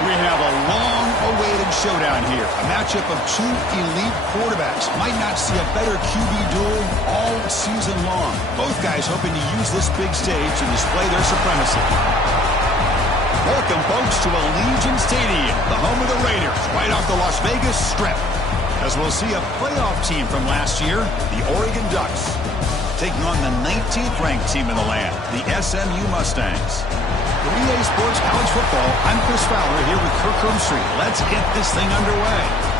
We have a long-awaited showdown here. A matchup of two elite quarterbacks. Might not see a better QB duel all season long. Both guys hoping to use this big stage to display their supremacy. Welcome, folks, to Allegiant Stadium, the home of the Raiders, right off the Las Vegas Strip. As we'll see a playoff team from last year, the Oregon Ducks, taking on the 19th ranked team in the land, the SMU Mustangs. For EA Sports College Football, I'm Chris Fowler here with Kirk Herbstreit. Let's get this thing underway.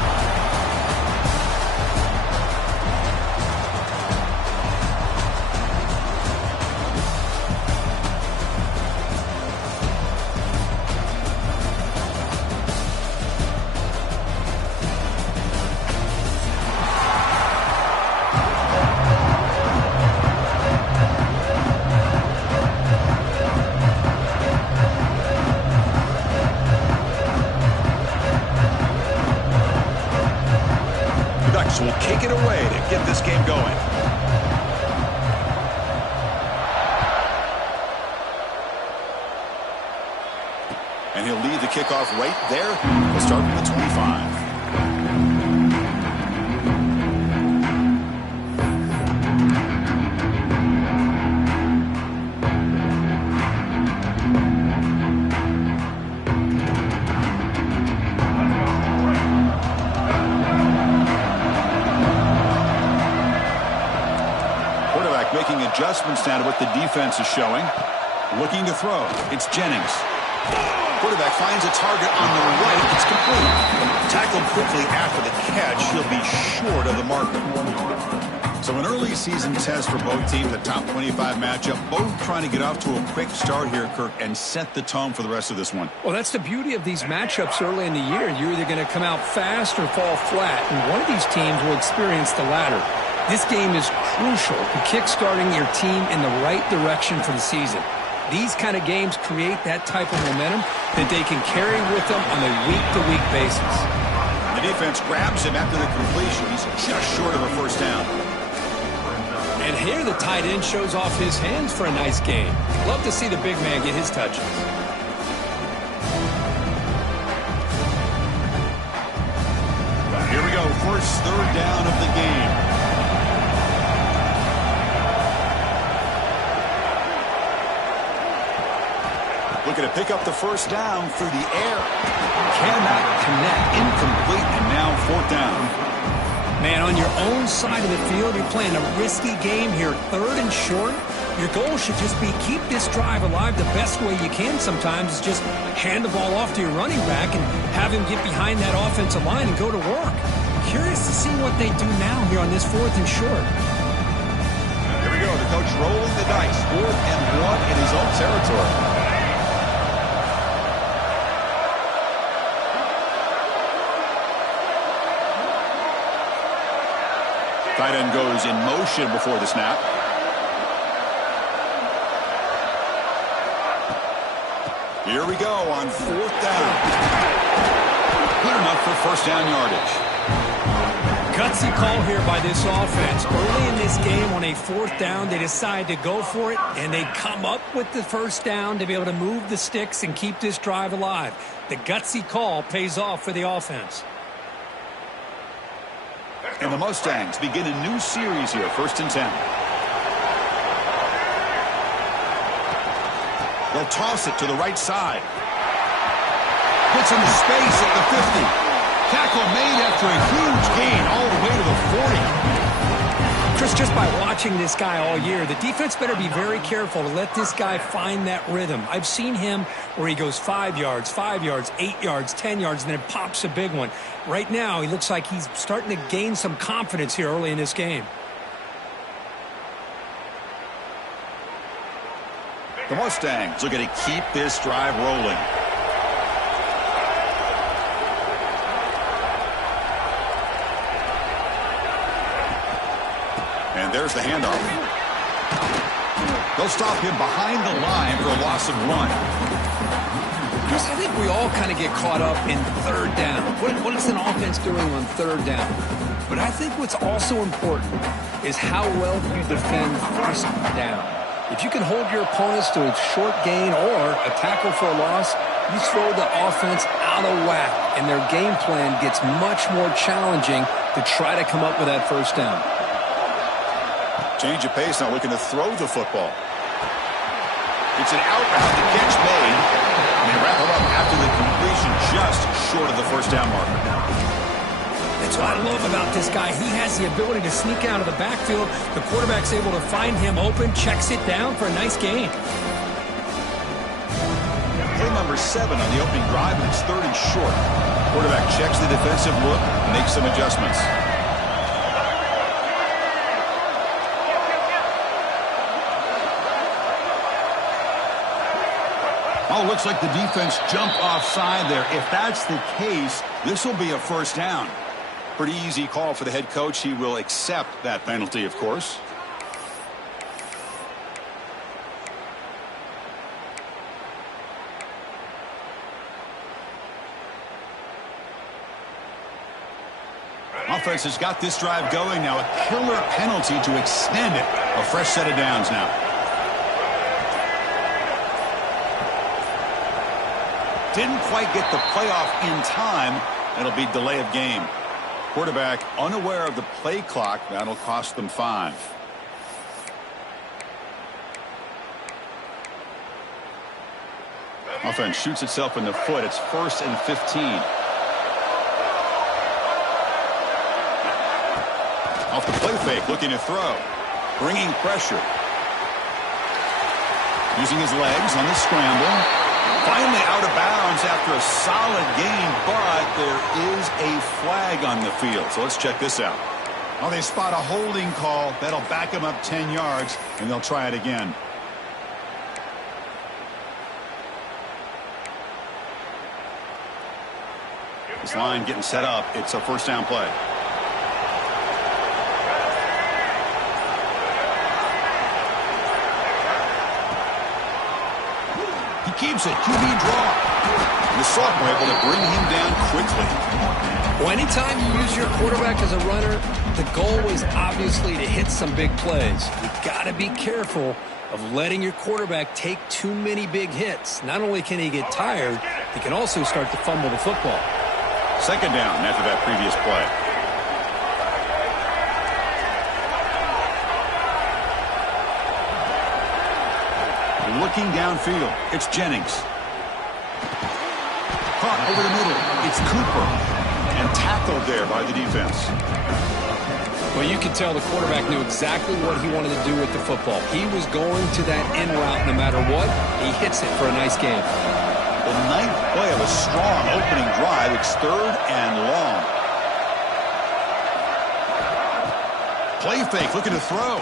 Will kick it away to get this game going. And he'll lead the kickoff right there. We'll start from the 25. Making adjustments now to what the defense is showing. Looking to throw. It's Jennings. Quarterback finds a target on the right. It's complete. Tackled quickly after the catch. He'll be short of the marker. So an early season test for both teams, the top 25 matchup. Both trying to get off to a quick start here, Kirk, and set the tone for the rest of this one. Well, that's the beauty of these matchups early in the year. You're either going to come out fast or fall flat, and one of these teams will experience the latter. This game is crucial to kick-starting your team in the right direction for the season. These kind of games create that type of momentum that they can carry with them on a week-to-week basis. The defense grabs him after the completion. He's just short of a first down. And here the tight end shows off his hands for a nice game. Love to see the big man get his touches. Here we go, first third down of the game. Looking to pick up the first down through the air. Cannot connect. Incomplete, and now fourth down. Man, on your own side of the field, you're playing a risky game here. Third and short. Your goal should just be keep this drive alive the best way you can sometimes is just hand the ball off to your running back and have him get behind that offensive line and go to work. Curious to see what they do now here on this fourth and short. Here we go. The coach rolling the dice. 4th and 1 in his own territory. Tight end goes in motion before the snap. Here we go on fourth down. Good enough for first down yardage. Gutsy call here by this offense. Early in this game on a fourth down, they decide to go for it, and they come up with the first down to be able to move the sticks and keep this drive alive. The gutsy call pays off for the offense. And the Mustangs begin a new series here, 1st and 10. They'll toss it to the right side. Gets into space at the 50. Tackle made after a huge gain all the way to the 40. Chris, just by watching this guy all year, the defense better be very careful to let this guy find that rhythm. I've seen him where he goes 5 yards, 8 yards, 10 yards, and then pops a big one. Right now, he looks like he's starting to gain some confidence here early in this game. The Mustangs looking to keep this drive rolling. And there's the handoff. They'll stop him behind the line for a loss of 1. Chris, I think we all kind of get caught up in third down. What is an offense doing on third down? But I think what's also important is how well you defend first down. If you can hold your opponents to a short gain or a tackle for a loss, you throw the offense out of whack, and their game plan gets much more challenging to try to come up with that first down. Change of pace, now looking to throw the football. It's an out route, the catch made, and they wrap it up after the completion just short of the first down marker. That's what I love about this guy. He has the ability to sneak out of the backfield. The quarterback's able to find him open, checks it down for a nice gain. Play number 7 on the opening drive, and it's 3rd and short. Quarterback checks the defensive look, makes some adjustments. Oh, looks like the defense jumped offside there. If that's the case, this will be a first down. Pretty easy call for the head coach. He will accept that penalty, of course. Offense has got this drive going now. A killer penalty to extend it. A fresh set of downs now. Didn't quite get the playoff in time. It'll be delay of game. Quarterback unaware of the play clock. That'll cost them 5. Offense shoots itself in the foot. It's 1st and 15. Off the play fake, looking to throw. Bringing pressure. Using his legs on the scramble. Finally out of bounds after a solid gain, but there is a flag on the field. So let's check this out. Oh, they spot a holding call. That'll back him up 10 yards, and they'll try it again. This line getting set up. It's a first down play. He keeps it. QB draw. The sophomore able to bring him down quickly. Well, anytime you use your quarterback as a runner, the goal is obviously to hit some big plays. You've got to be careful of letting your quarterback take too many big hits. Not only can he get tired, he can also start to fumble the football. Second down after that previous play. Looking downfield, it's Jennings. Caught over the middle, it's Cooper. And tackled there by the defense. Well, you can tell the quarterback knew exactly what he wanted to do with the football. He was going to that in route no matter what. He hits it for a nice game. The ninth play of a strong opening drive. It's third and long. Play fake, looking to throw.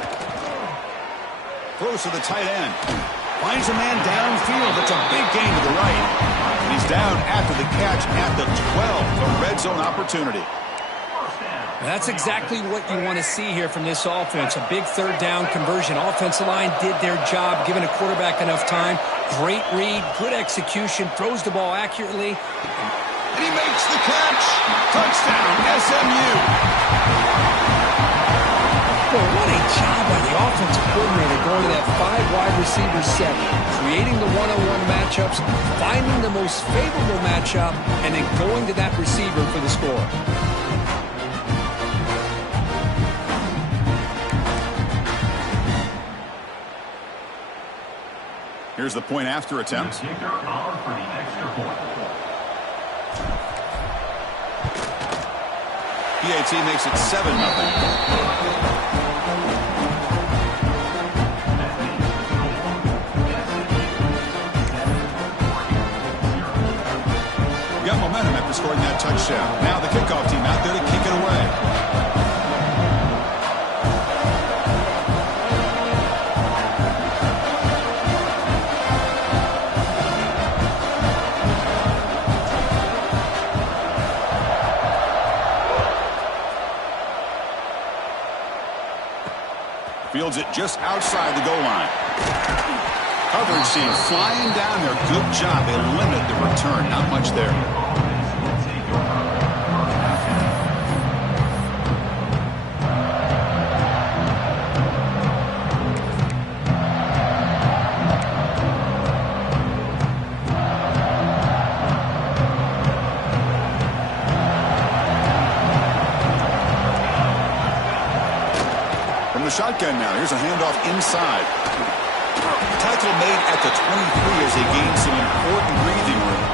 Throws to the tight end. Finds a man downfield. That's a big gain to the right. And he's down after the catch at the 12. A red zone opportunity. That's exactly what you want to see here from this offense. A big third down conversion. Offensive line did their job, giving a quarterback enough time. Great read, good execution, throws the ball accurately. And he makes the catch. Touchdown, SMU. Well, what a job by the offensive coordinator going to that 5-wide receiver set, creating the one-on-one matchups, finding the most favorable matchup, and then going to that receiver for the score. Here's the point after attempt. PAT makes it 7-0. Got momentum after scoring that touchdown. Now the kickoff team out there to kick it away. Fields it just outside the goal line. Coverage team flying down there. Good job. They limit the return. Not much there. Shotgun now. Here's a handoff inside. Tackle made at the 23 as they gain some important breathing room.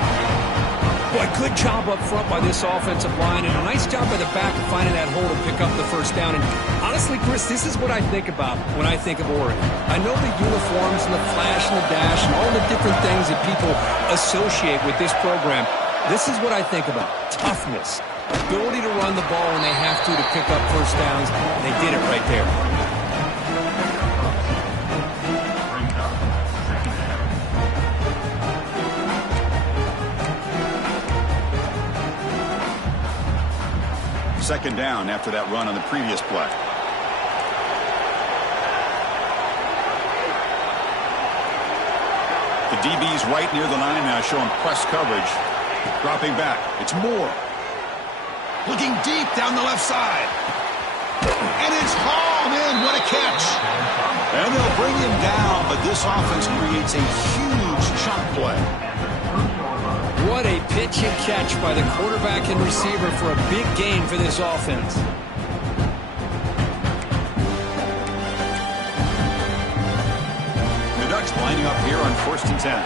Boy, good job up front by this offensive line, and a nice job by the back of finding that hole to pick up the first down. And honestly, Chris, this is what I think about when I think of Oregon. I know the uniforms and the flash and the dash and all the different things that people associate with this program. This is what I think about. Toughness. Ability to run the ball when they have to pick up first downs. They did it right there. Second down after that run on the previous play. The DB's right near the line now, showing press coverage. Dropping back. It's Moore. Looking deep down the left side. And it's hauled in. What a catch. And they'll bring him down, but this offense creates a huge chunk play. What a pitch and catch by the quarterback and receiver for a big gain for this offense. The Ducks lining up here on 1st and 10.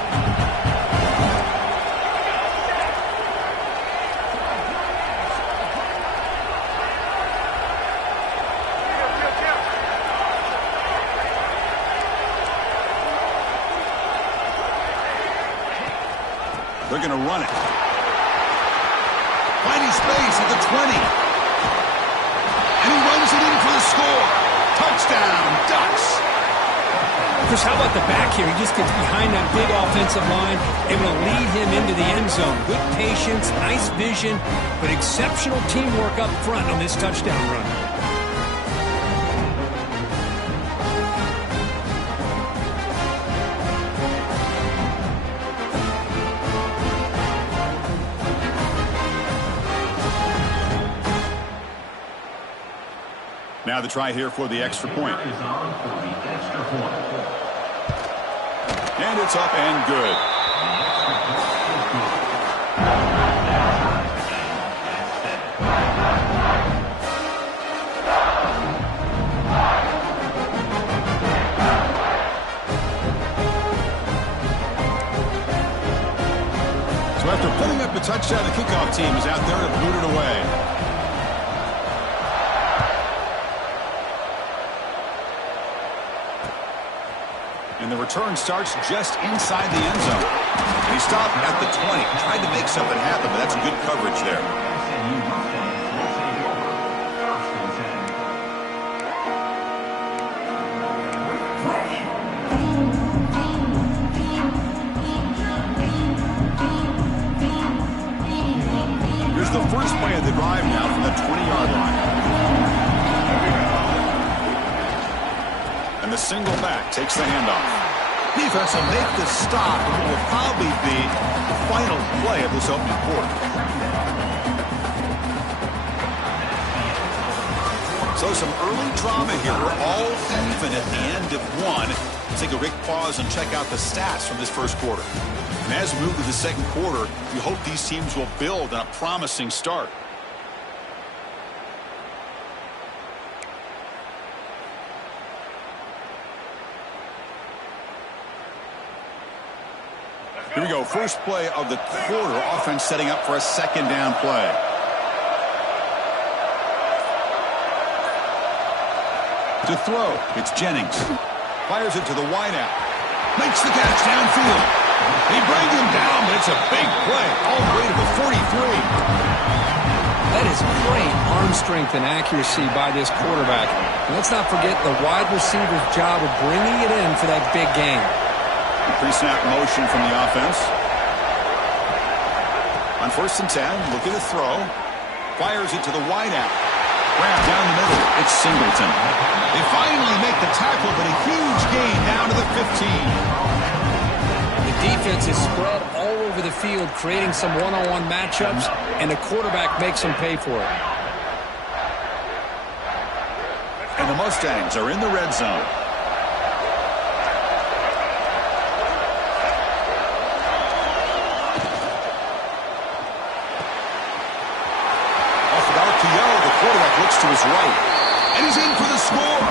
They're going to run it. Finding space at the 20. And he runs it in for the score. Touchdown, Ducks. Chris, how about the back here? He just gets behind that big offensive line, able to lead him into the end zone. Good patience, nice vision, but exceptional teamwork up front on this touchdown run. Now the try here for the extra point. And it's up and good. So after putting up a touchdown, the kickoff team is out there to boot it away. And the return starts just inside the end zone. And he stopped at the 20. Tried to make something happen, but that's good coverage there. Here's the first play of the drive now from the 20-yard line. And the single back takes the handoff. Defense will make the stop, and it will probably be the final play of this opening quarter. So some early drama here. We're all even at the end of one. Let's take a quick pause and check out the stats from this first quarter. And as we move to the second quarter, we hope these teams will build on a promising start. Here we go. First play of the quarter. Offense setting up for a second down play. To throw, it's Jennings. Fires it to the wideout. Makes the catch downfield. He brings him down, but it's a big play. All the way to the 43. That is great arm strength and accuracy by this quarterback. And let's not forget the wide receiver's job of bringing it in for that big game. Pre-snap motion from the offense. On 1st and 10, look at the throw. Fires it to the wideout. Grab down the middle. It's Singleton. They finally make the tackle, but a huge gain down to the 15. The defense is spread all over the field, creating some one-on-one matchups, and the quarterback makes them pay for it. And the Mustangs are in the red zone. Quarterback looks to his right, and he's in for the score.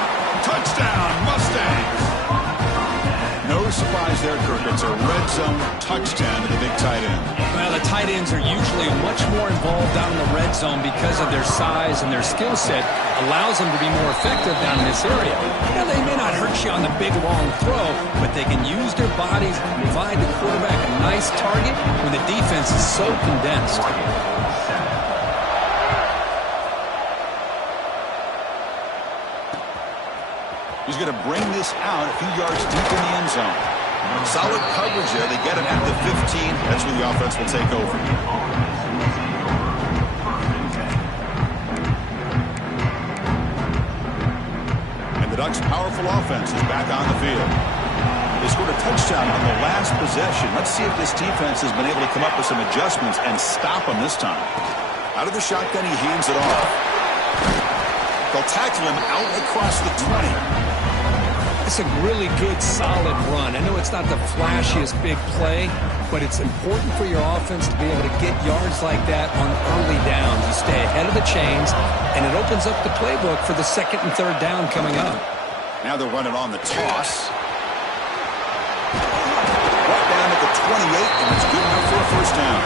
Touchdown, Mustangs. No surprise there, Kirk. It's a red zone touchdown to the big tight end. Well, the tight ends are usually much more involved down in the red zone because of their size, and their skill set allows them to be more effective down in this area. Now, they may not hurt you on the big, long throw, but they can use their bodies and provide the quarterback a nice target when the defense is so condensed. He's going to bring this out a few yards deep in the end zone. Solid coverage there. They get him at the 15. That's where the offense will take over. And the Ducks' powerful offense is back on the field. They scored a touchdown on the last possession. Let's see if this defense has been able to come up with some adjustments and stop them this time. Out of the shotgun, he hands it off. They'll tackle him out across the 20. It's a really good, solid run. I know it's not the flashiest big play, but it's important for your offense to be able to get yards like that on early downs. You stay ahead of the chains, and it opens up the playbook for the second and third down coming up. Now they'll run it on the toss. Right down at the 28, and it's good enough for a first down.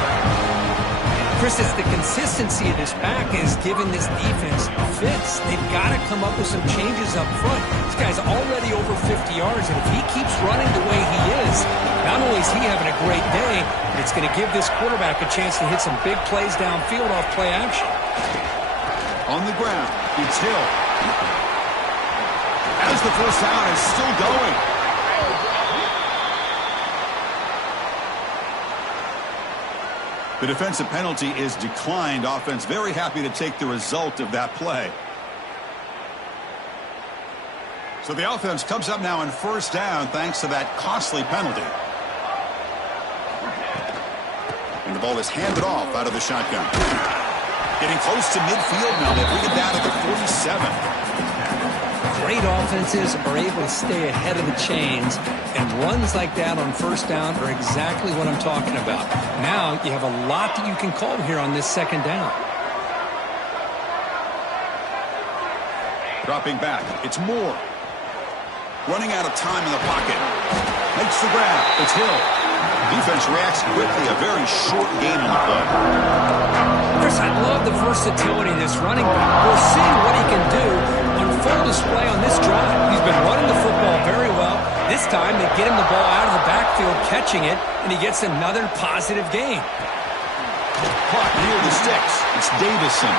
Chris, it's the consistency of this back is giving this defense fits. They've got to come up with some changes up front. This guy's already over 50 yards, and if he keeps running the way he is, not only is he having a great day, but it's going to give this quarterback a chance to hit some big plays downfield off play action. On the ground, it's Hill. As the first down is still going. The defensive penalty is declined. Offense very happy to take the result of that play. So the offense comes up now on first down thanks to that costly penalty. And the ball is handed off out of the shotgun. Getting close to midfield now. They bring it down to the 47. elite offenses are able to stay ahead of the chains, and runs like that on first down are exactly what I'm talking about. Now you have a lot that you can call here on this second down. Dropping back, it's Moore. Running out of time in the pocket. Makes the grab, it's Hill. Defense reacts quickly, a very short game on the play. Chris, I love the versatility of this running back. We're seeing what he can do on full display on this drive. He's been running the football very well. This time they get him the ball out of the backfield, catching it, and he gets another positive gain. Caught near the sticks. It's Davison.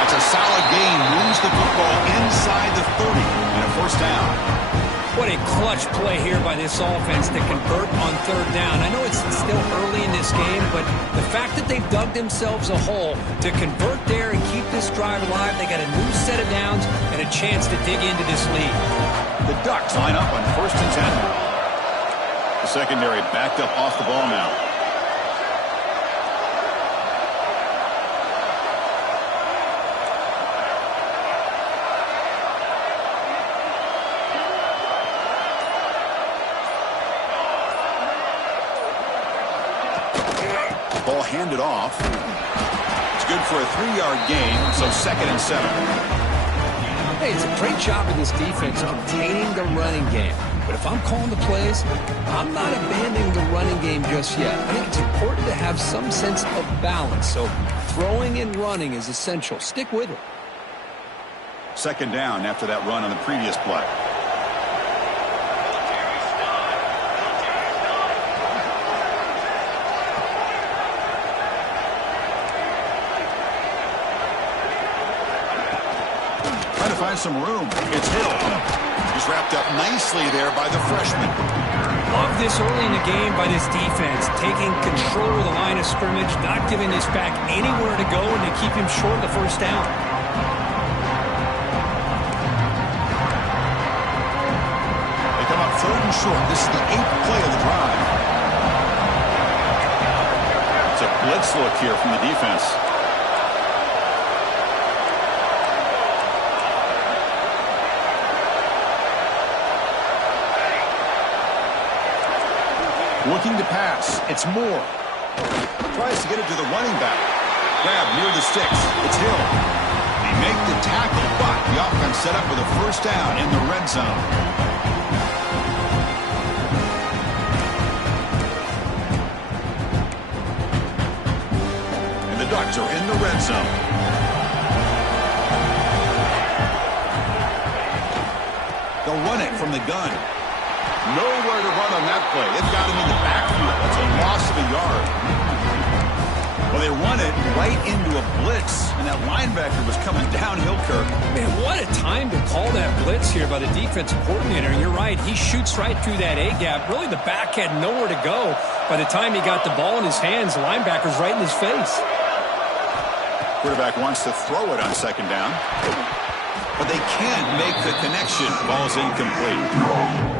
That's a solid gain. Moves the football inside the 30 and a first down. What a clutch play here by this offense to convert on third down. I know it's still early in this game, but the fact that they've dug themselves a hole to convert there and keep this drive alive, they got a new set of downs and a chance to dig into this lead. The Ducks line up on 1st and 10. The secondary backed up off the ball now. Ball handed off. It's good for a 3-yard gain, so 2nd and 7. Hey, it's a great job of this defense containing the running game. But if I'm calling the plays, I'm not abandoning the running game just yet. I think it's important to have some sense of balance. So throwing and running is essential. Stick with it. 2nd down after that run on the previous play. Find some room. It's Hill. He's wrapped up nicely there by the freshman. Love this early in the game by this defense, taking control of the line of scrimmage, not giving this back anywhere to go, and to keep him short of the first down. They come up 3rd and short. This is the 8th play of the drive. It's a blitz look here from the defense. Looking to pass. It's Moore. Tries to get it to the running back. Grab near the sticks. It's Hill. They make the tackle, but the offense set up with a first down in the red zone. And the Ducks are in the red zone. They'll run it from the gun. Nowhere to run on that play. They've got him in the backfield. That's a loss of a yard. Well, they run it right into a blitz, and that linebacker was coming downhill, Kirk. Man, what a time to call that blitz here by the defensive coordinator. And you're right, he shoots right through that A-gap. Really, the back had nowhere to go. By the time he got the ball in his hands, the linebacker's right in his face. Quarterback wants to throw it on 2nd down, but they can't make the connection. Ball's incomplete.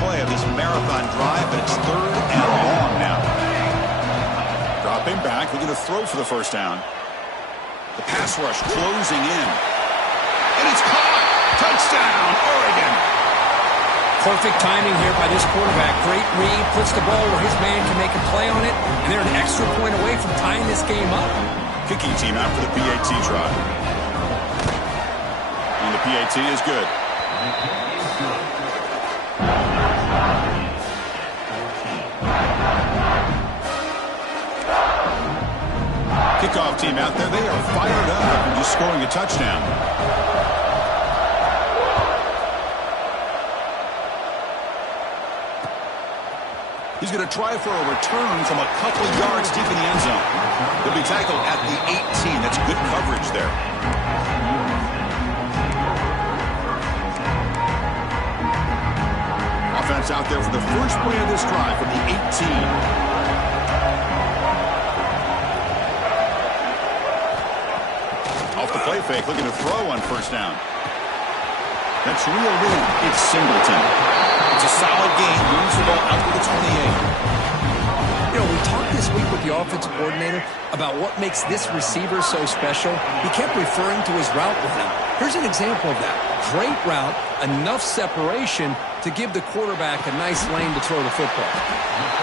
Play of this marathon drive, but it's 3rd and long now. Dropping back, looking to throw for the first down. The pass rush closing in. And it's caught! Touchdown, Oregon! Perfect timing here by this quarterback. Great read, puts the ball where his man can make a play on it, and they're an extra point away from tying this game up. Kicking team out for the PAT try. And the PAT is good. Kickoff team out there, they are fired up after just scoring a touchdown. He's going to try for a return from a couple of yards deep in the end zone. He'll be tackled at the 18. That's good coverage there. Offense out there for the first play of this drive from the 18. Off the play fake, looking to throw on first down. That's reeled in. It's Singleton. It's a solid gain. Moves the ball out to the 28. You know, we talked this week with the offensive coordinator about what makes this receiver so special. He kept referring to his route with him. Here's an example of that. Great route, enough separation to give the quarterback a nice lane to throw the football.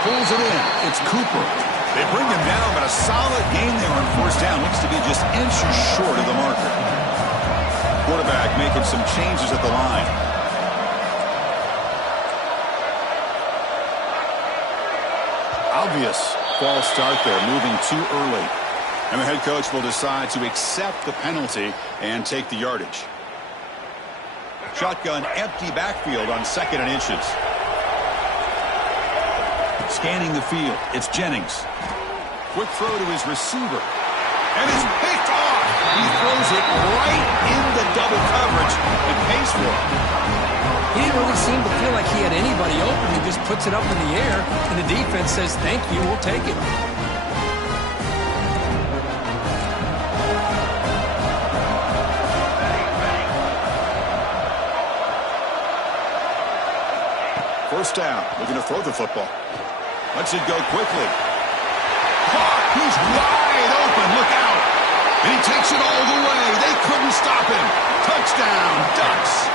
Pulls it in. It's Cooper. They bring him down, but a solid gain there on first down. Looks to be just inches short of the marker. Quarterback making some changes at the line. Obvious false start there, moving too early. And the head coach will decide to accept the penalty and take the yardage. Shotgun empty backfield on 2nd and inches. Scanning the field, it's Jennings. Quick throw to his receiver. And it's picked off. He throws it right into double coverage and pays for it. He didn't really seem to feel like he had anybody open. He just puts it up in the air, and the defense says, thank you, we'll take it. First down, looking to throw the football. Lets it go quickly. Caught, he's wide open, look out. And he takes it all the way. They couldn't stop him. Touchdown, Ducks.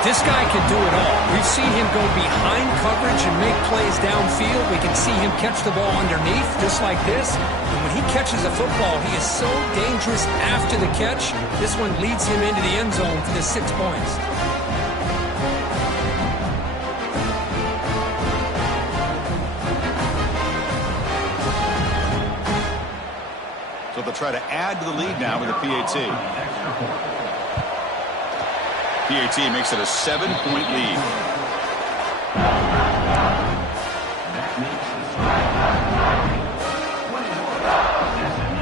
This guy can do it all. We've seen him go behind coverage and make plays downfield. We can see him catch the ball underneath, just like this. And when he catches a football, he is so dangerous after the catch. This one leads him into the end zone for the 6 points. So they'll try to add to the lead now with a PAT. PAT makes it a 7-point lead.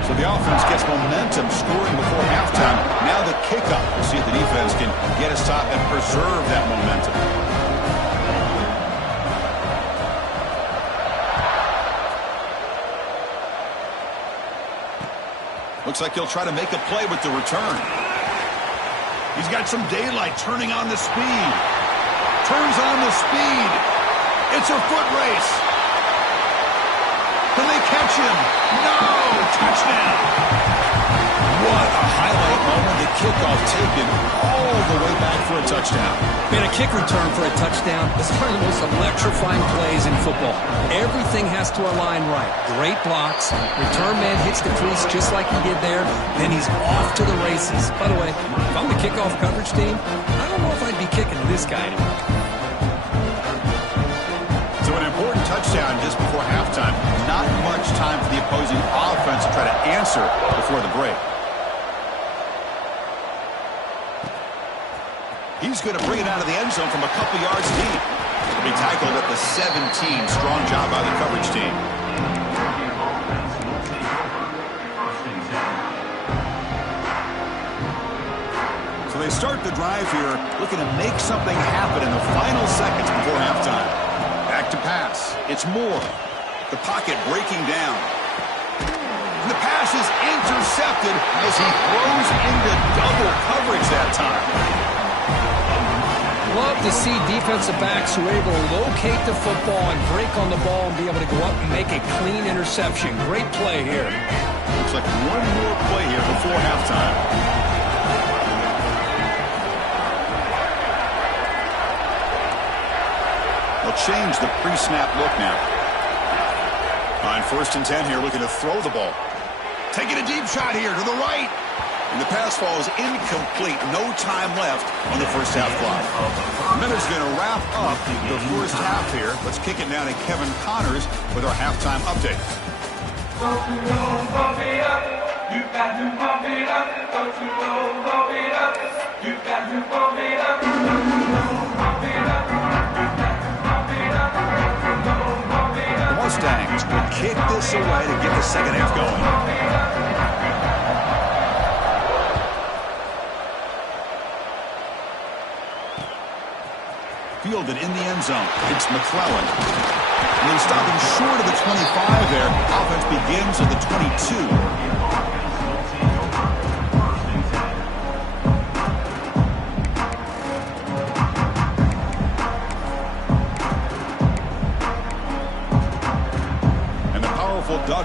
So the offense gets momentum scoring before halftime. Now the kickoff. We'll see if the defense can get a stop and preserve that momentum. Looks like he'll try to make a play with the return. He's got some daylight, turning on the speed. Turns on the speed. It's a foot race. Can they catch him? No! Touchdown! What a highlight moment. The kickoff taken all the way back for a touchdown. Man, a kick return for a touchdown is one of the most electrifying plays in football. Everything has to align right. Great blocks. Return man hits the crease just like he did there. Then he's off to the races. By the way, if I'm the kickoff coverage team, I don't know if I'd be kicking to this guy anymore. So an important touchdown just before halftime. Not much time for the opposing offense to try to answer before the break. He's going to bring it out of the end zone from a couple yards deep. He'll be tackled at the 17. Strong job by the coverage team. So they start the drive here, looking to make something happen in the final seconds before halftime. Back to pass. It's Moore. The pocket breaking down. And the pass is intercepted as he throws into double coverage that time. Love to see defensive backs who are able to locate the football and break on the ball and be able to go up and make a clean interception. Great play here. Looks like one more play here before halftime. They'll change the pre-snap look now. On 1st and 10 here, looking to throw the ball. Taking a deep shot here to the right. And the pass falls incomplete. No time left on the first half clock. Miller's going to wrap up the first half here. Let's kick it now to Kevin Connors with our halftime update. Don't you know, pump it up. You got to pump it up. Don't you know, pump it up. You got to pump it up. Don't you know, pump it up. You got to pump it up. Don't you know, pump it up. The Mustangs will kick this away to get the second half going. Fielded in the end zone. It's McClellan. And they stop him short of the 25 there. Offense begins at the 22.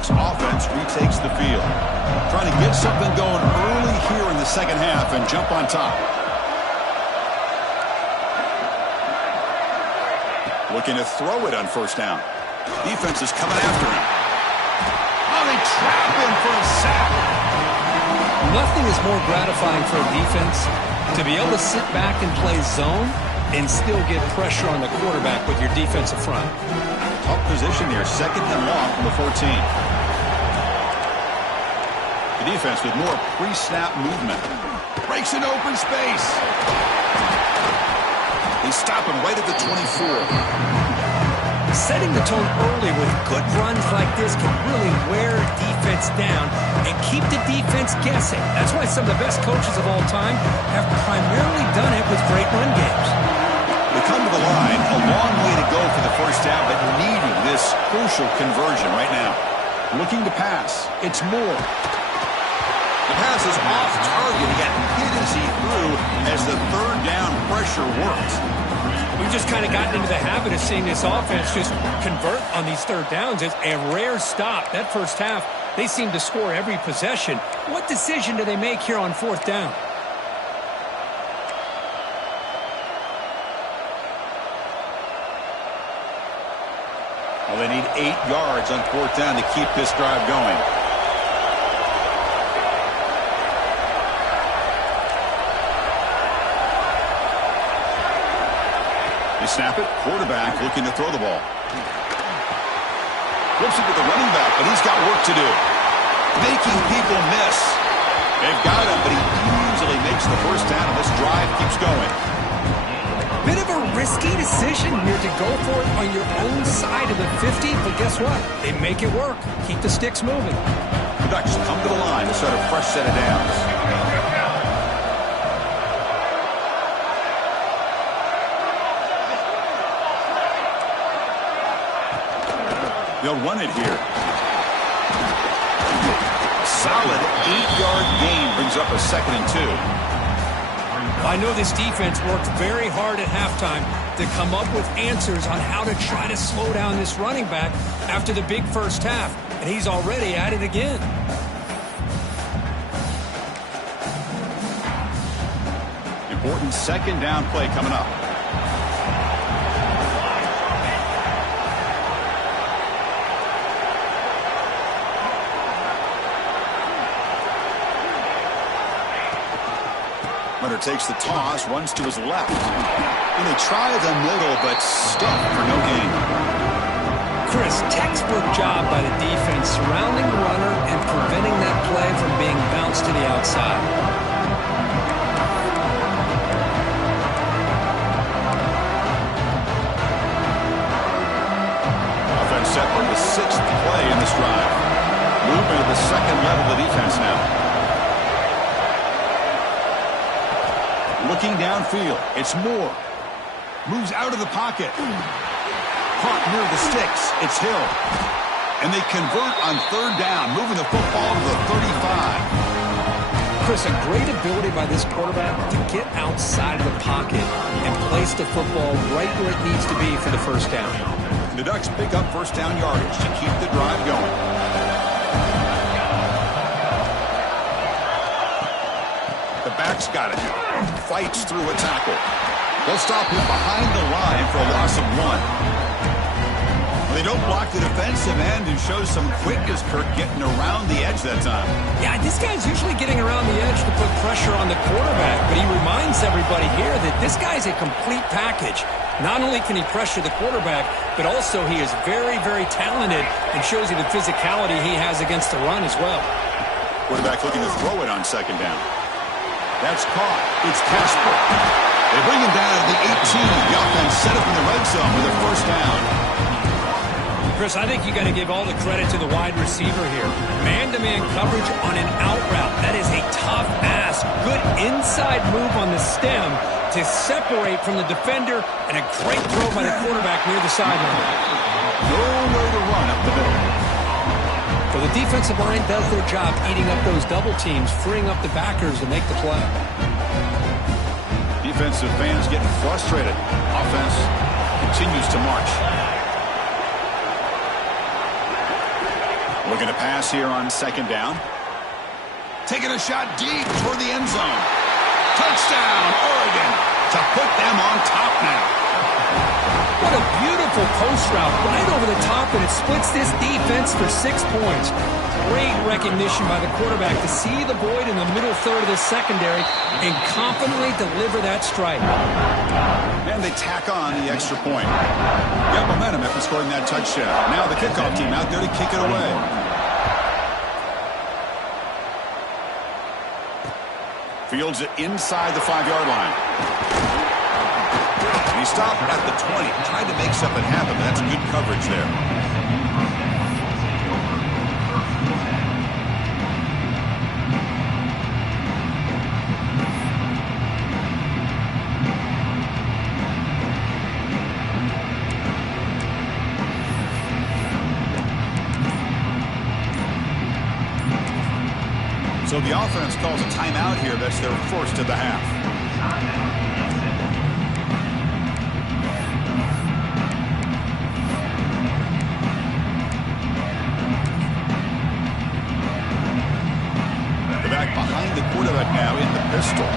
Ducks offense retakes the field. Trying to get something going early here in the second half and jump on top. Looking to throw it on first down. Defense is coming after him. Oh, they trap him for a sack. Nothing is more gratifying for a defense to be able to sit back and play zone and still get pressure on the quarterback with your defensive front. Tough position here, second and long from the 14. The defense with more pre-snap movement. Breaks an open space. They stop him right at the 24. Setting the tone early with good runs like this can really wear defense down and keep the defense guessing. That's why some of the best coaches of all time have primarily done it with great run games. They come to the line, a long way to go for the first down, but needing this crucial conversion right now. Looking to pass. It's Moore. The pass is off target. He got hit as he threw as the third down pressure worked. We've just kind of gotten into the habit of seeing this offense just convert on these third downs. It's a rare stop. That first half, they seem to score every possession. What decision do they make here on fourth down? Well, they need 8 yards on fourth down to keep this drive going. They snap it. Quarterback looking to throw the ball. Flips it to the running back, but he's got work to do. Making people miss. They've got him, but he easily makes the first down, and this drive keeps going. Bit of a risky decision here to go for it on your own side of the 50, but guess what? They make it work. Keep the sticks moving. The Ducks come to the line to start a fresh set of downs. They'll run it here. Solid 8-yard gain brings up a 2nd and 2. I know this defense worked very hard at halftime to come up with answers on how to try to slow down this running back after the big first half, and he's already at it again. Important second down play coming up. Hunter takes the toss, runs to his left. And they try the middle, but stuck for no gain. Chris, textbook job by the defense surrounding the runner and preventing that play from being bounced to the outside. Offense set for the 6th play in this drive. Movement at the second level of defense now. Looking downfield, it's Moore. Moves out of the pocket. Caught near the sticks, it's Hill. And they convert on third down, moving the football to the 35. Chris, a great ability by this quarterback to get outside of the pocket and place the football right where it needs to be for the first down. The Ducks pick up first down yardage to keep the drive going. The back's got it. Fights through a tackle. They'll stop him behind the line for a loss of 1. They don't block the defensive end and show some quickness, Kirk, getting around the edge that time. Yeah, this guy's usually getting around the edge to put pressure on the quarterback, but he reminds everybody here that this guy's a complete package. Not only can he pressure the quarterback, but also he is very, very talented and shows you the physicality he has against the run as well. Quarterback looking to throw it on second down. That's caught. It's Casper. They bring him down to the 18. The offense set up in the red zone with a first down. Chris, I think you got to give all the credit to the wide receiver here. Man-to-man coverage on an out route. That is a tough ask. Good inside move on the stem to separate from the defender, and a great throw by the quarterback near the sideline. Nowhere to run up the middle. So the defensive line does their job eating up those double teams, freeing up the backers to make the play. Defensive fans getting frustrated. Offense continues to march. Looking to pass here on second down. Taking a shot deep toward the end zone. Touchdown, Oregon, to put them on top now. What a beautiful post route right over the top, and it splits this defense for 6 points. Great recognition by the quarterback to see the void in the middle third of the secondary and confidently deliver that strike. And they tack on the extra point. Got momentum after scoring that touchdown. Now the kickoff team out there to kick it away. Fields it inside the 5-yard line. And he stopped at the 20. Tried to make something happen, but that's good coverage there. So the offense calls a timeout here. That's their first of the half. The back behind the quarterback now in the pistol.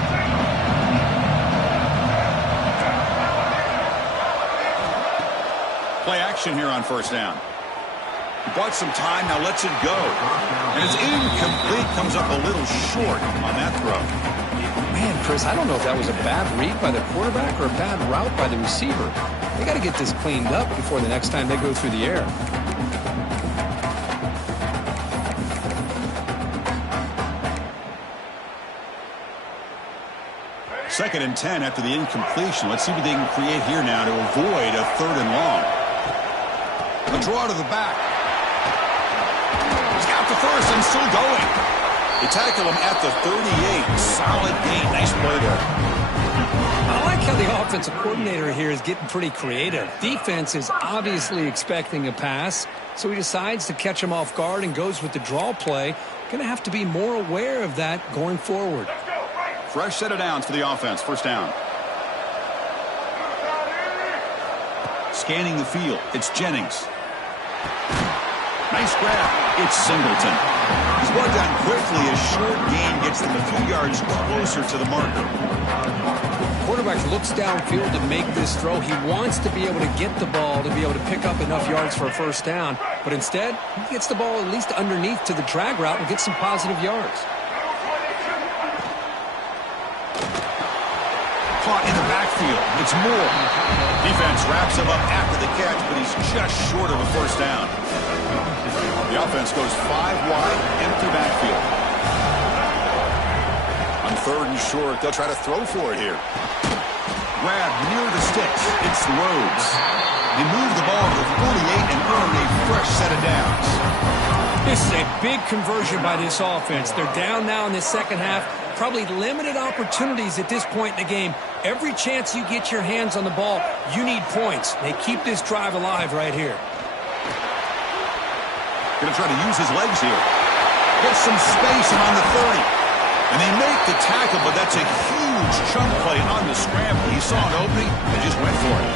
Play action here on first down. Bought some time, now lets it go. And it's incomplete, comes up a little short on that throw. Man, Chris, I don't know if that was a bad read by the quarterback or a bad route by the receiver. They got to get this cleaned up before the next time they go through the air. Second and 10 after the incompletion. Let's see what they can create here now to avoid a third and long. A draw to the back. The first and still going. They tackle him at the 38. Solid gain. Nice play there. I like how the offensive coordinator here is getting pretty creative. Defense is obviously expecting a pass, so he decides to catch him off guard and goes with the draw play. Going to have to be more aware of that going forward. Fresh set of downs for the offense. First down. Scanning the field. It's Jennings. Nice grab. It's Singleton. He's brought down quickly. A short gain gets them a few yards closer to the marker. Quarterback looks downfield to make this throw. He wants to be able to get the ball to be able to pick up enough yards for a first down. But instead, he gets the ball at least underneath to the drag route and gets some positive yards. Caught in the backfield. It's Moore. Defense wraps him up after the catch, but he's just short of a first down. The offense goes 5 wide, empty backfield. On third and short, they'll try to throw for it here. Grab near the sticks. It's Rhodes. They move the ball to the 48 and earn a fresh set of downs. This is a big conversion by this offense. They're down now in the second half. Probably limited opportunities at this point in the game. Every chance you get your hands on the ball, you need points. They keep this drive alive right here. Going to try to use his legs here. Gets some space and on the 30. And they make the tackle, but that's a huge chunk play on the scramble. He saw an opening and just went for it.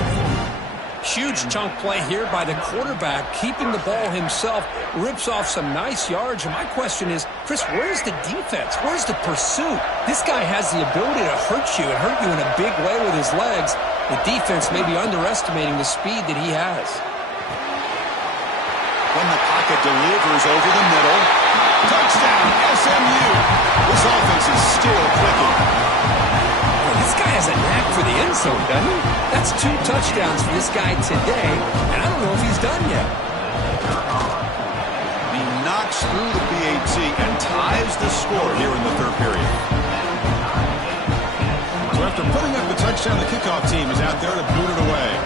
Huge chunk play here by the quarterback, keeping the ball himself, rips off some nice yards. And my question is, Chris, where's the defense? Where's the pursuit? This guy has the ability to hurt you and hurt you in a big way with his legs. The defense may be underestimating the speed that he has. When the pocket delivers over the middle. Touchdown, SMU. This offense is still clicking. Well, this guy has a knack for the end zone, doesn't he? That's 2 touchdowns for this guy today, and I don't know if he's done yet. He knocks through the PAT and ties the score here in the third period. So after putting up the touchdown, the kickoff team is out there to boot it away.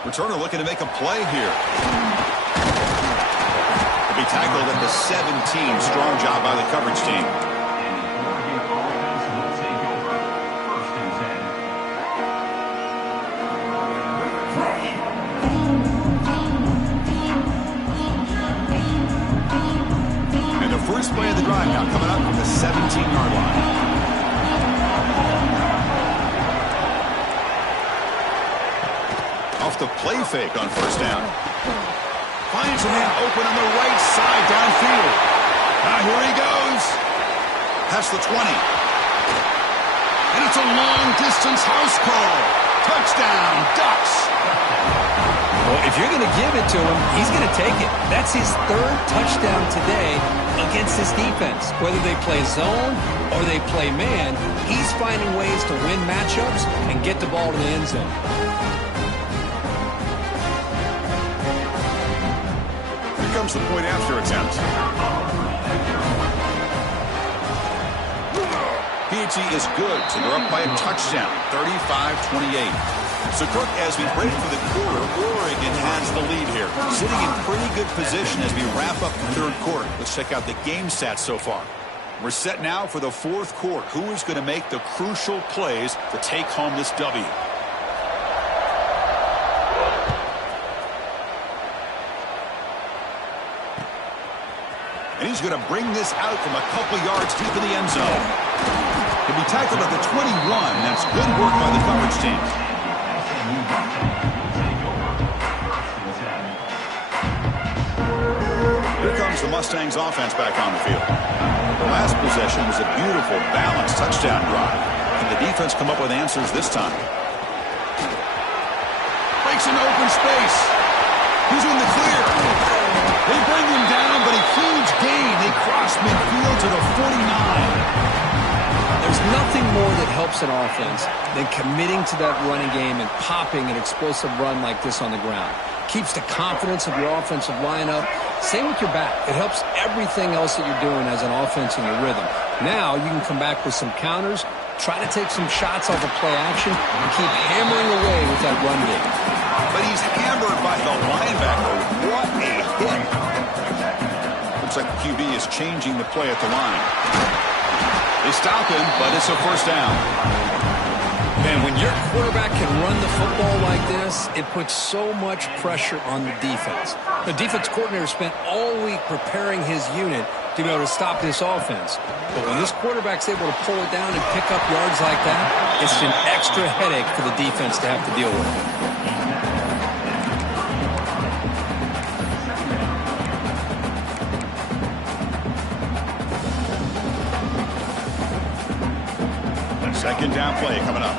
Returner looking to make a play here. He'll be tackled at the 17. Strong job by the coverage team. And the first play of the drive now coming up from the 17-yard line. the play fake on first down. Finds a man open on the right side downfield. Now here he goes. Past the 20. And it's a long-distance house call. Touchdown, Ducks. Well, if you're going to give it to him, he's going to take it. That's his third touchdown today against this defense. Whether they play zone or they play man, he's finding ways to win matchups and get the ball to the end zone. Here comes the point after attempt. PG is good, so they're up by a touchdown, 35-28. So, Kirk, as we break for the quarter, Oregon has the lead here. Sitting in pretty good position as we wrap up the third quarter. Let's check out the game stats so far. We're set now for the fourth quarter. Who is going to make the crucial plays to take home this W? And he's going to bring this out from a couple yards deep in the end zone. He'll be tackled at the 21. That's good work by the coverage team. Here comes the Mustangs offense back on the field. The last possession was a beautiful, balanced touchdown drive. Can the defense come up with answers this time? Breaks an open space. Who's in the clear? They bring him down, but a huge gain. They cross midfield to the 49. There's nothing more that helps an offense than committing to that running game and popping an explosive run like this on the ground. Keeps the confidence of your offensive lineup. Same with your back. It helps everything else that you're doing as an offense in your rhythm. Now you can come back with some counters, try to take some shots off of play action, and keep hammering away with that run game. But he's hammered by the linebacker. What a hit. Looks like the QB is changing the play at the line. They stop him, but it's a first down. Man, when your quarterback can run the football like this, it puts so much pressure on the defense. The defense coordinator spent all week preparing his unit to be able to stop this offense. But when this quarterback's able to pull it down and pick up yards like that, it's an extra headache for the defense to have to deal with. Second down play coming up.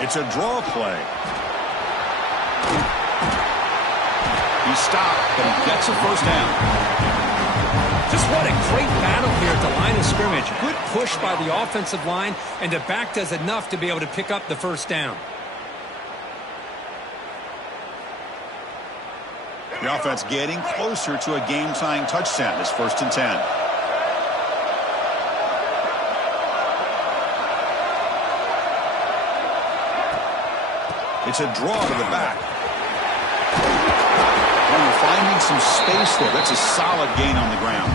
It's a draw play. He stopped, but he gets a first down. Just what a great battle here at the line of scrimmage. Good push by the offensive line, and the back does enough to be able to pick up the first down. The offense getting closer to a game-tying touchdown. It's 1st and 10. It's a draw to the back. And we're finding some space there. That's a solid gain on the ground.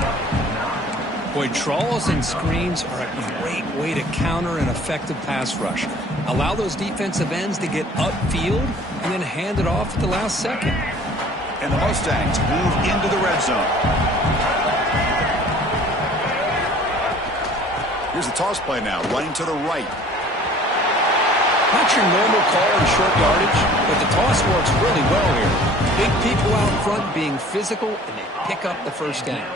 Boy, draws and screens are a great way to counter an effective pass rush. Allow those defensive ends to get upfield and then hand it off at the last second. And the Mustangs move into the red zone. Here's the toss play now, running to the right. Not your normal call in short yardage, but the toss works really well here. Big people out front being physical, and they pick up the first down.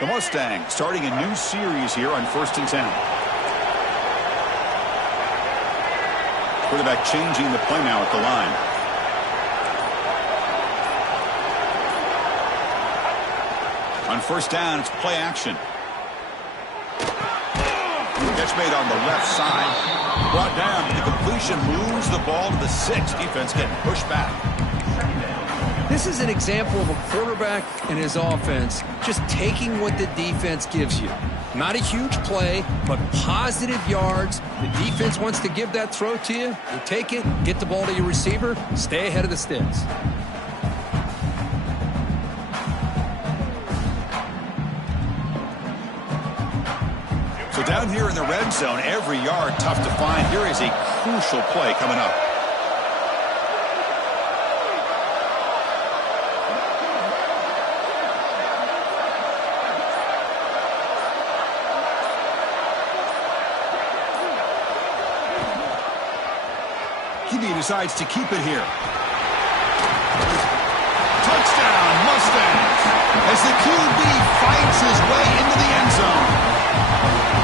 The Mustangs starting a new series here on 1st and 10. Quarterback changing the play now at the line. On first down, it's play action. Catch made on the left side. Brought down. The completion moves the ball to the 6. Defense getting pushed back. This is an example of a quarterback and his offense just taking what the defense gives you. Not a huge play, but positive yards. The defense wants to give that throw to you. You take it, get the ball to your receiver, stay ahead of the sticks. So down here in the red zone, every yard tough to find. Here is a crucial play coming up. QB decides to keep it here. Touchdown, Mustangs, as the QB fights his way into the end zone.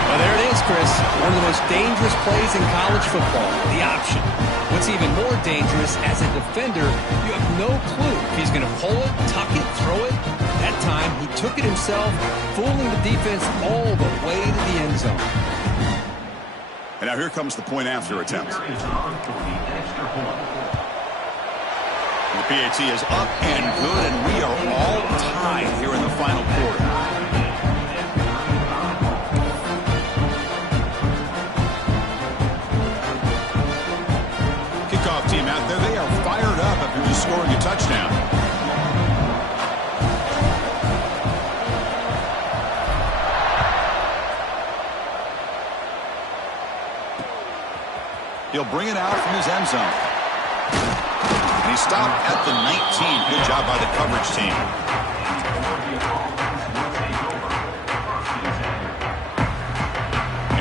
Well, there it is, Chris. One of the most dangerous plays in college football, the option. What's even more dangerous, as a defender, you have no clue if he's going to pull it, tuck it, throw it. That time, he took it himself, fooling the defense all the way to the end zone. And now here comes the point after attempt. The PAT is up and good, and we are all tied here in the final quarter. Kickoff team out there, they are fired up after just scoring a touchdown. He'll bring it out from his end zone. And he stopped at the 19. Good job by the coverage team.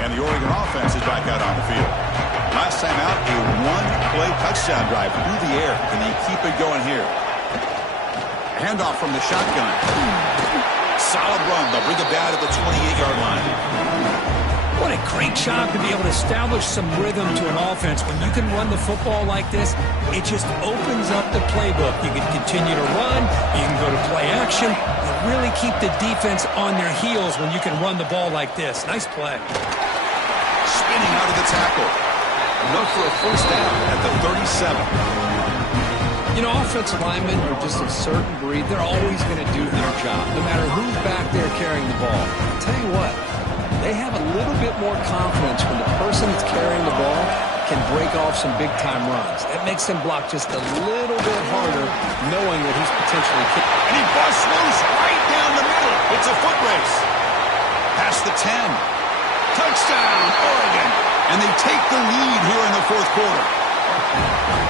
And the Oregon offense is back out on the field. Last time out, a one-play touchdown drive through the air. Can they keep it going here? Handoff from the shotgun. Solid run. They'll bring it down at the 28-yard line. What a great job to be able to establish some rhythm to an offense. When you can run the football like this, it just opens up the playbook. You can continue to run. You can go to play action. You really keep the defense on their heels when you can run the ball like this. Nice play. Spinning out of the tackle. Enough for a first down at the 37. You know, offensive linemen are just a certain breed. They're always going to do their job, no matter who's back there carrying the ball. I'll tell you what. They have a little bit more confidence when the person that's carrying the ball can break off some big-time runs. That makes them block just a little bit harder, knowing that he's potentially kicking. And he busts loose right down the middle. It's a foot race. Past the 10. Touchdown, Oregon. And they take the lead here in the fourth quarter.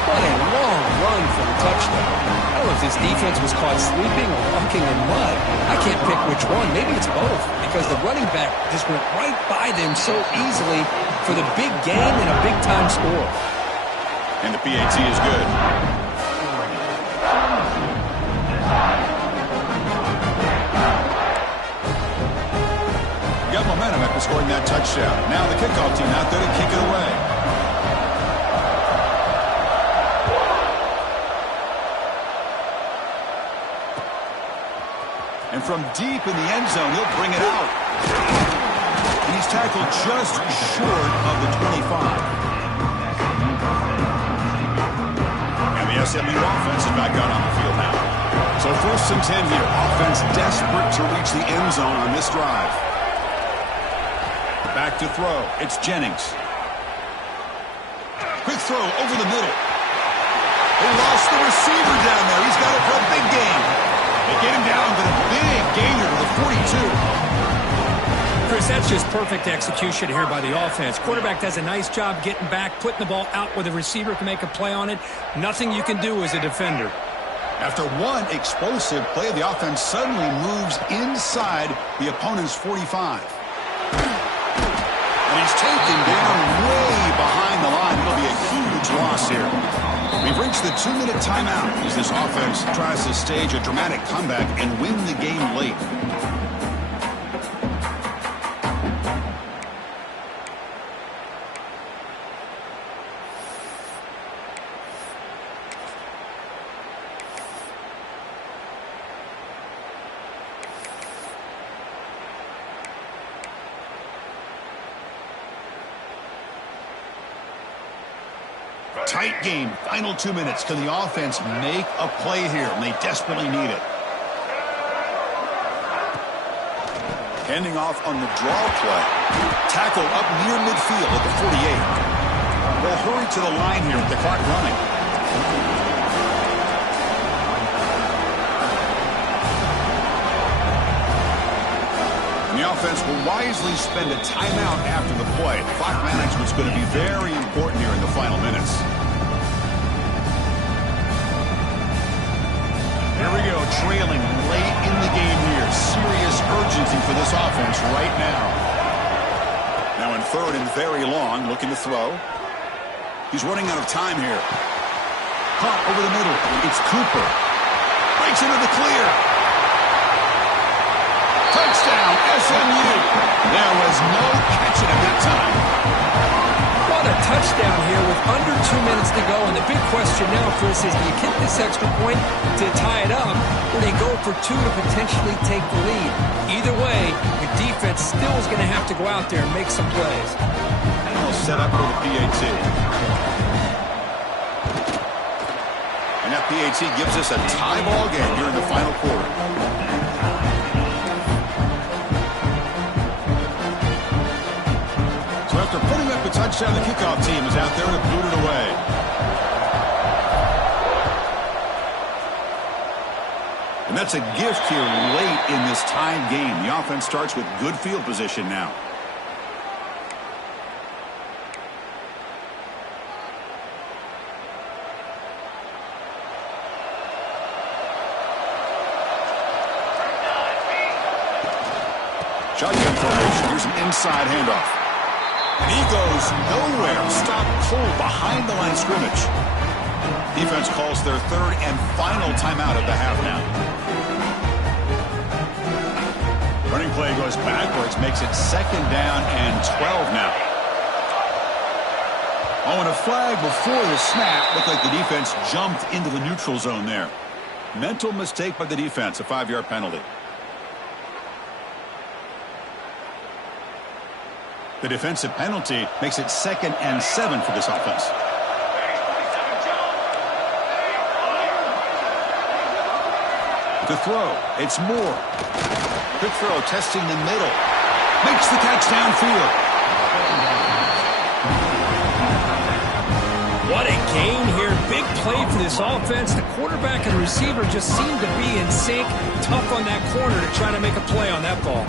What a long run for the touchdown. I don't know if this defense was caught sleeping or walking in mud. I can't pick which one. Maybe it's both, because the running back just went right by them so easily for the big gain and a big-time score. And the PAT is good. Got momentum after scoring that touchdown. Now the kickoff team out there to kick it away. And from deep in the end zone, he'll bring it out. And he's tackled just short of the 25. And the SMU offense is back out on the field now. So 1st and 10 here. Offense desperate to reach the end zone on this drive. Back to throw. It's Jennings. Quick throw over the middle. They lost the receiver down there. He's got it for a big gain. They get him down, but a big gainer to the 42. Chris, that's just perfect execution here by the offense. Quarterback does a nice job getting back, putting the ball out where the receiver can make a play on it. Nothing you can do as a defender. After one explosive play, the offense suddenly moves inside the opponent's 45. And he's taken down way behind the line. It'll be a huge loss here. We've reached the 2-minute timeout as this offense tries to stage a dramatic comeback and win the game late. Tight game, final 2 minutes. Can the offense make a play here? And they desperately need it. Handing off on the draw play. Tackle up near midfield at the 48. They'll hurry to the line here with the clock running. And the The offense will wisely spend a timeout after the play. Clock management's going to be very important here in the final minutes. Here we go, trailing late in the game here. Serious urgency for this offense right now. Now in third and very long, looking to throw. He's running out of time here. Caught over the middle. It's Cooper. Breaks into the clear. Touchdown, SMU. There was no catching at that time. What a touchdown here with under 2 minutes to go. And the big question now, Chris, is do you get this extra point to tie it up, or do you go for 2 to potentially take the lead? Either way, the defense still is going to have to go out there and make some plays. And we'll set up for the PAT. And that PAT gives us a tie ball game here in the final quarter. So after putting up a touchdown, the kickoff team is out there to boot it away. And that's a gift here late in this tied game. The offense starts with good field position now. Shotgun formation. Here's an inside handoff. And he goes nowhere. Stopped cold behind the line of scrimmage. Defense calls their third and final timeout of the half now. Running play goes backwards, makes it 2nd down and 12 now. Oh, and a flag before the snap. Looked like the defense jumped into the neutral zone there. Mental mistake by the defense, a 5-yard penalty. The defensive penalty makes it 2nd and 7 for this offense. The throw, it's Moore. Good throw, testing the middle. Makes the catch downfield. What a gain here. Big play for this offense. The quarterback and receiver just seem to be in sync. Tough on that corner to try to make a play on that ball.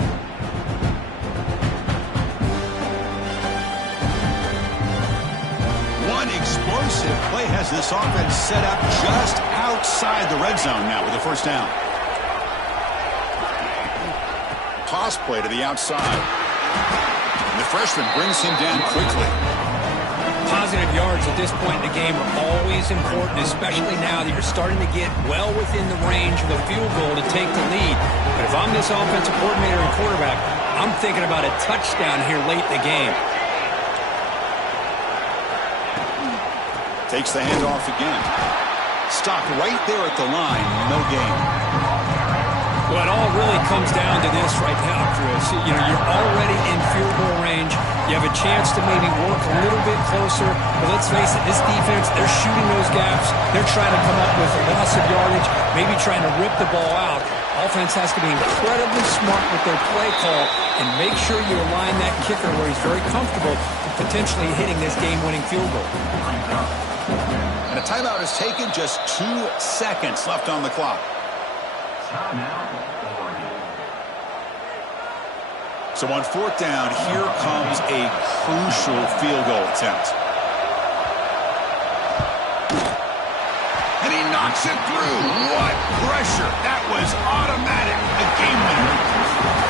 One explosive play has this offense set up just outside the red zone now with a 1st down. Toss play to the outside. And the freshman brings him down quickly. Positive yards at this point in the game are always important, especially now that you're starting to get well within the range of a field goal to take the lead. But if I'm this offensive coordinator and quarterback, I'm thinking about a touchdown here late in the game. Takes the handoff again. Stopped right there at the line. No gain. Well, it all really comes down to this right now, Chris. You know, you're already in field goal range. You have a chance to maybe work a little bit closer. But let's face it, this defense, they're shooting those gaps. They're trying to come up with a loss of yardage, maybe trying to rip the ball out. Offense has to be incredibly smart with their play call and make sure you align that kicker where he's very comfortable potentially hitting this game-winning field goal. And a timeout is taken, just 2 seconds left on the clock. So on 4th down, here comes a crucial field goal attempt. And he knocks it through. What pressure. That was automatic. A game winner.